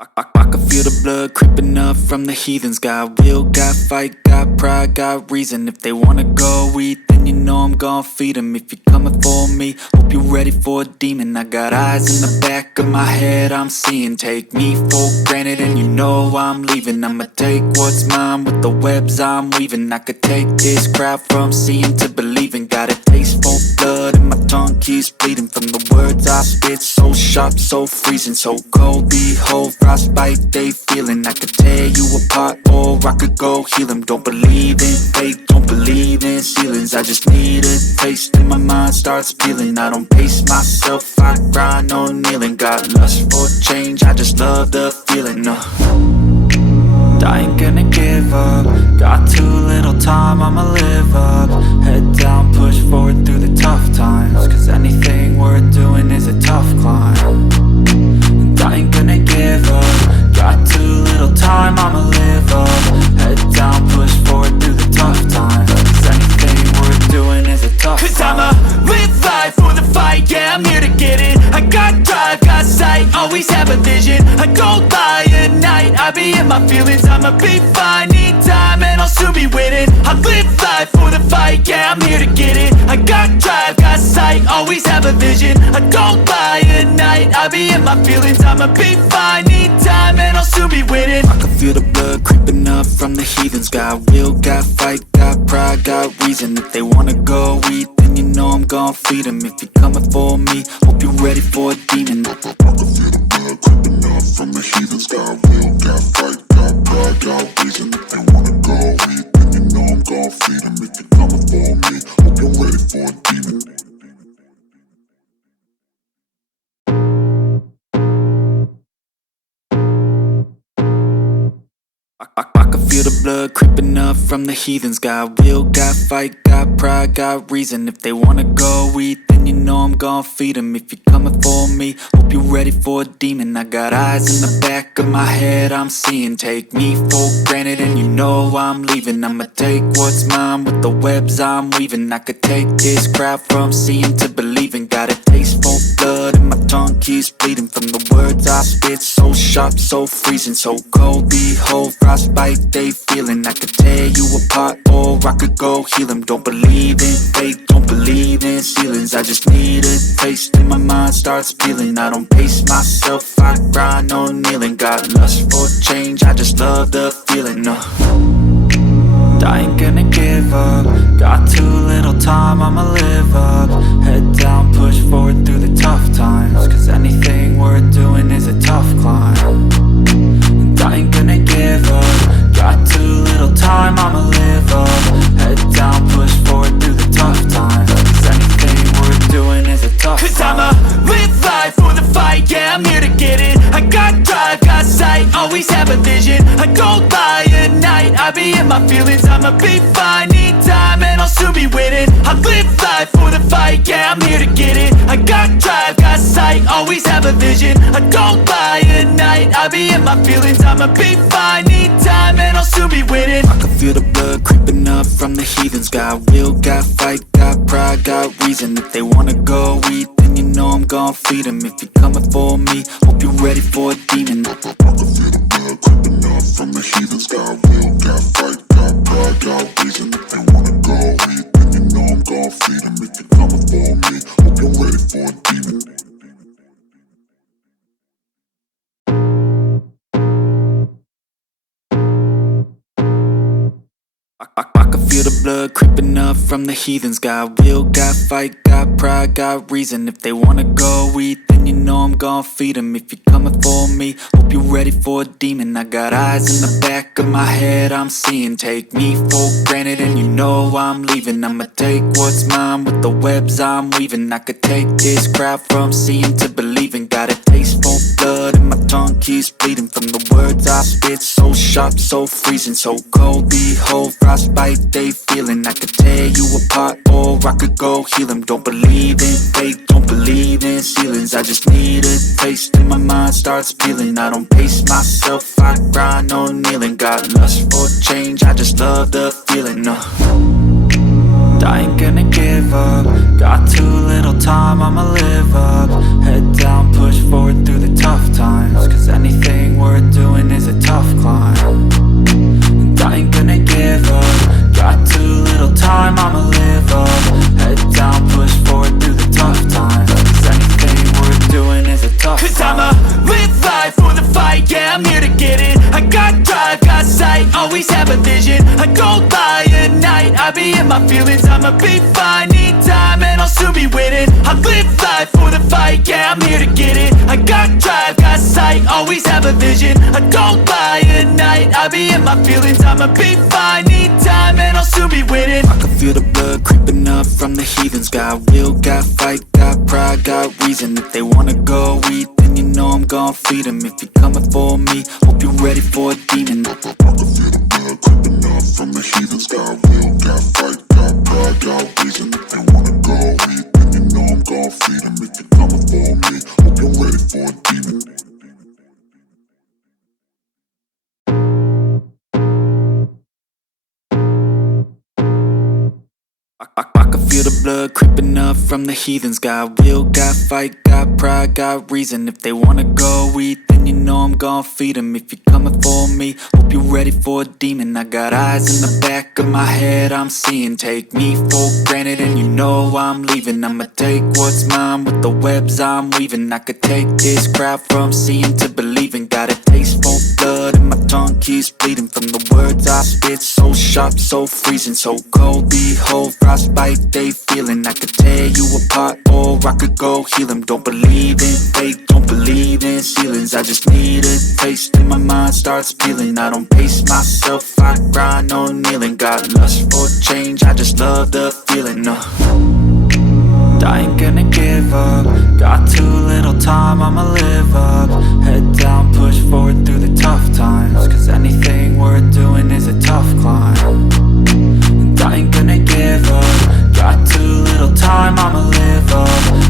I can feel the blood creeping up from the heathens. Got will, got fight, got pride, got reason. If they wanna go eat, then you know I'm gon' feed them. If you're coming for me, hope you're ready for a demon. I got eyes in the back of my head, I'm seeing. Take me for granted and you know I'm leaving. I'ma take what's mine with the webs I'm weaving. I could take this crowd from seeing to believing. Got a taste for blood and my tongue keeps bleeding from the words I spit. So sharp, so freezing, so cold. Behold, frostbite they feeling. I could tear you apart or I could go heal them. Don't believe in fate, don't believe in ceilings. I just need a taste and my mind starts peeling. I don't pace myself, I grind on kneeling. Got lust for change, I just love the feeling. I ain't gonna give up. Got too little time, I'ma live up. Head down, push forward through the tough times. Cause anything worth doing is a tough climb. And I ain't gonna give up. Got too little time, I'ma live up. Head down, push forward through the tough times. Cause anything worth doing is a tough climb. Cause I'ma live life for the fight, yeah, I'm here to get it. I got drive, got sight, always have a vision. I don't lie at night, I be in my feelings. I'ma be fine, need time and I'll soon be winning. I live life for the fight, yeah, I'm here to get it. I got drive, got sight, always have a vision. I don't lie at night, I be in my feelings. I'ma be fine, need time and I'll soon be winning. I can feel the blood creeping up from the heathens. Got will, got fight, got pride, got reason. If they wanna go eat, then you know I'm gon' feed them. If you're coming for me, hope you're ready for a demon. I can feel the blood creeping up from the heathens. Got will, got fight, got pride, got reason. If they wanna go eat, then you know I'm gon' feed them. If you're coming for me, hope you're ready for a demon. I can feel the blood creeping up from the heathens. Got will, got fight, got pride, got reason. If they wanna go eat, then you know I'm gon' feed them. If you're coming for me, hope you're ready for a demon. I got eyes in the back of my head, I'm seeing. Take me for granted and you know I'm leaving. I'ma take what's mine with the webs I'm weaving. I could take this crowd from seeing to believing. Got a taste for blood and my tongue keeps bleeding from the words I spit. So sharp, so freezing, so cold. Behold, frostbite they feeling. I could tear you apart or I could go heal them. Don't believe in fate, don't believe in ceilings. I just need a taste and my mind starts peeling. I don't pace myself, I grind on kneeling. Got lust for change, I just love the feeling. I ain't gonna give up. Got too little time, I'ma live up. Head down, push forward through the tough times. Cause anything worth doing is a tough climb. And I ain't gonna give up. Got too little time, I'ma live up. Head down, push forward through the tough times. Cause anything worth doing is a tough climb. Cause I'ma live life for the fight, yeah, I'm here to get it. I got drive, got sight, always have a vision. I don't lie at night, I be in my feelings. I'ma be fine, need time and I'll soon be winning. I live life for the fight, yeah, I'm here to get it. I got drive, got sight, always have a vision. I don't lie at night, I be in my feelings. I'ma be fine, need time and I'll soon be winning. I can feel the blood creeping up from the heathens. Got will, got fight, got pride, got reason. If they wanna go eat, then you know I'm gon' feed them. If you're coming for me, hope you're ready for a demon. I can feel the blood creeping up from the heathens. Got will, got fight, got pride, got reason. If they wanna go eat, then you know I'm gon' feed them. If you're coming for me, hope you're ready for a demon. I can feel the blood creeping up from the heathens. Got will, got fight, got pride, got reason. If they wanna go eat, then you know I'm gon' feed them. If you're coming for me, hope you're ready for a demon. I got eyes in the back of my head, I'm seeing. Take me for granted and you know I'm leaving. I'ma take what's mine with the webs I'm weaving. I could take this crowd from seeing to believing. Got a taste for blood and my tongue keeps bleeding from the words I spit. So sharp, so freezing, so cold. Behold, frostbite they feeling. I could tear you apart or I could go heal them. Don't believe in fate, don't believe in ceilings. I just need a taste and my mind starts peeling. I don't pace myself, I grind on kneeling. Got lust for change, I just love the feeling. I ain't gonna give up. Got too little time, I'ma live up. Head down, push forward through the tough times, cause anything worth doing is a tough climb. And I ain't gonna give up, got too little time, I'ma live up. Head down, push forward through the tough times, cause anything worth doing is a tough climb. Cause I'ma live life for the fight, yeah, I'm here to get it. I got drive, got sight, always have a vision. I don't lie at night, I be in my feelings. I'ma be fine, need time and I'll soon be winning. I live life for the fight, yeah, I'm here to get it. I got drive, got sight, always have a vision. I don't lie at night, I be in my feelings. I'ma be fine, need time and I'll soon be winning. I can feel the blood creeping up from the heathens. Got will, got fight, got pride, got reason. If they wanna go eat, then you know I'm gon' feed them. If you're coming for me, hope you're ready for a demon. I can feel the blood creeping up from the heathens. Got will, got fight, got pride, got reason. If they wanna go eat, then you know I'm gon' feed them. If you're coming for me, hope you're ready for a demon. I can feel the blood creeping up from the heathens. Got will, got fight, got pride, got reason. If they wanna go eat, then you know I'm gon' feed them. If you're coming for me, hope you're ready for a demon. I got eyes in the back of my head, I'm seeing. Take me for granted and you know I'm leaving. I'ma take what's mine with the webs I'm weaving. I could take this crowd from seeing to believing. Got a taste for blood and my tongue keeps bleeding. From the words I spit, so sharp, so freezing. So cold, behold, frostbite they feeling. I could tear you apart or I could go heal them. Don't believe in fate, don't believe in ceilings. I just need a taste and my mind starts peeling. I don't pace myself, I grind on kneeling. Got lust for change, I just love the feeling. I ain't gonna give up, got too little time, I'ma live up. Head down, push forward through the tough times, cause anything worth doing is a tough climb. And I ain't gonna give up, got too little time, I'ma live up.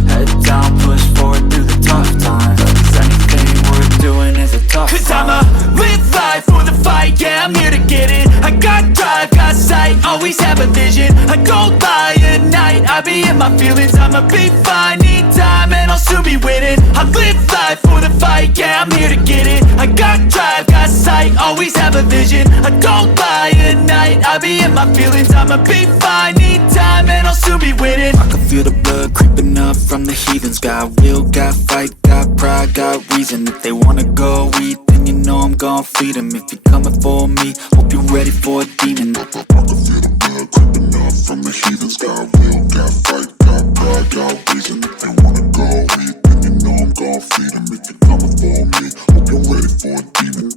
Head down, push forward through the tough times, cause anything worth doing is a tough climb. Cause I'ma live life for the fight, yeah, I'm here to get it. I got drive, got sight, always have a vision. I don't lie at night, I be in my feelings. I'ma be fine, need time and I'll soon be winning. I live life for the fight, yeah, I'm here to get it. I got drive, got sight, always have a vision. I don't lie at night, I be in my feelings. I'ma be fine, need time and I'll soon be winning. I can feel the blood creeping up from the heathens. Got will, got fight, got pride, got reason. If they wanna go eat, then you know I'm gon' feed them. If you're coming for me, hope you're ready for a demon. I can feel the blood creeping up from the heathens. Got will, got fight, got pride, got reason. If they wanna go eat, then you know I'm gon' feed them. If you're coming for me, hope you're ready for a demon.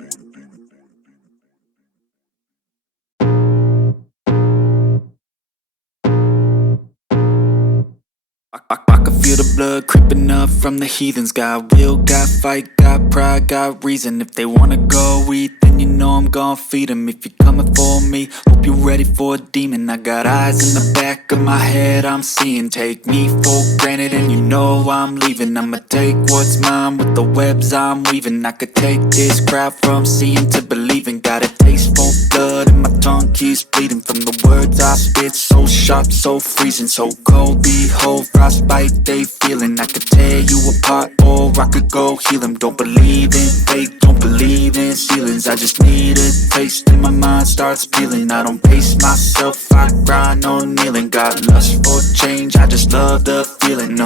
I can feel the blood creeping up from the heathens. Got will, got fight, got pride, got reason. If they wanna go eat, then you know I'm gon' feed them. If you're coming for me, hope you're ready for a demon. I got eyes in the back of my head, I'm seeing. Take me for granted and you know I'm leaving. I'ma take what's mine with the webs I'm weaving. I could take this crowd from seeing to believing. Got a taste for blood and my tongue keeps bleeding. From the words I spit, so sharp, so freezing. So cold, behold, frostbite they feeling. I could tear you apart or I could go heal them. Don't believe in fate, don't believe in ceilings. I just need a taste and my mind starts peeling. I don't pace myself, I grind on kneeling. Got lust for change, I just love the feeling.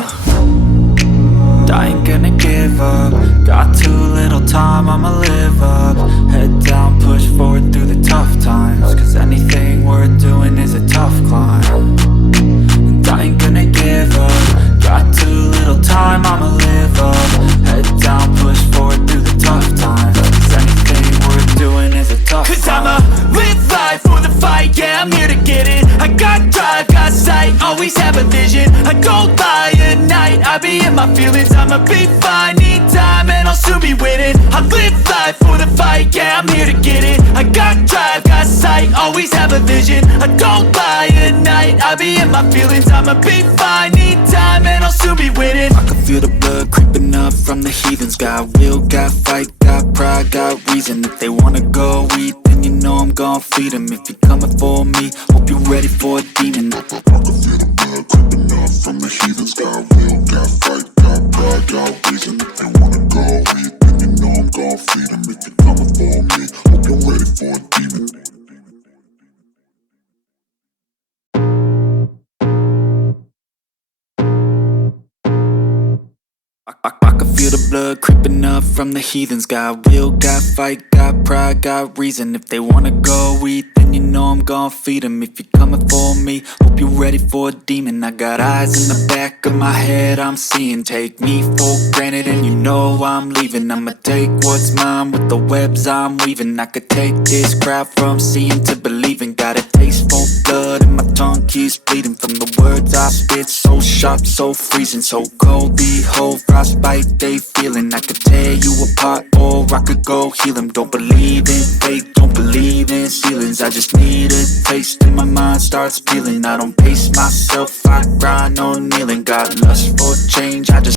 I ain't gonna give up, got too little time, I'ma live up. Head down, push forward through the tough times, cause anything worth doing is a tough climb. And I ain't gonna give up, got too little time, I'ma live up. Head down, push forward through the tough times, cause anything worth doing is a tough climb. Cause I'ma live life for the fight, yeah, I'm here to get it. I got drive, got sight, always have a vision. I don't lie at night, I be in my feelings. I'ma be fine, need time and I'll soon be winning. I live life for the fight, yeah, I'm here to get it. I got drive, got sight, always have a vision. I don't lie at night, I be in my feelings. I'ma be fine, need time and I'll soon be winning. I can feel the blood creeping up from the heathens. Got will, got fight, got pride, got reason. If they wanna go eat, then you know I'm gon' feed them. If you're coming for me, hope you're ready for a demon. I can feel the blood creeping up from the heathens. Got will, got fight, got pride, got reason. If they wanna go eat, I can feel the blood creeping up from the heathens. Got will, got fight, got pride, got reason. If they wanna go eat, then you know I'm gon' feed them. If you're coming for me, hope you're ready for a demon. I got eyes in the back of my head, I'm seeing. Take me for granted and you know I'm leaving. I'ma take what's mine with the webs I'm weaving. I could take this crowd from seeing to believing. Got a taste for blood and my tongue keeps bleeding from the words I spit. So sharp, so freezing, so cold. Behold, frostbite they feeling. I could tear you apart or I could go heal them. Don't believe in fate, don't believe in ceilings. I just need a taste and my mind starts peeling. I don't pace myself, I grind on kneeling. Got lust for change, I just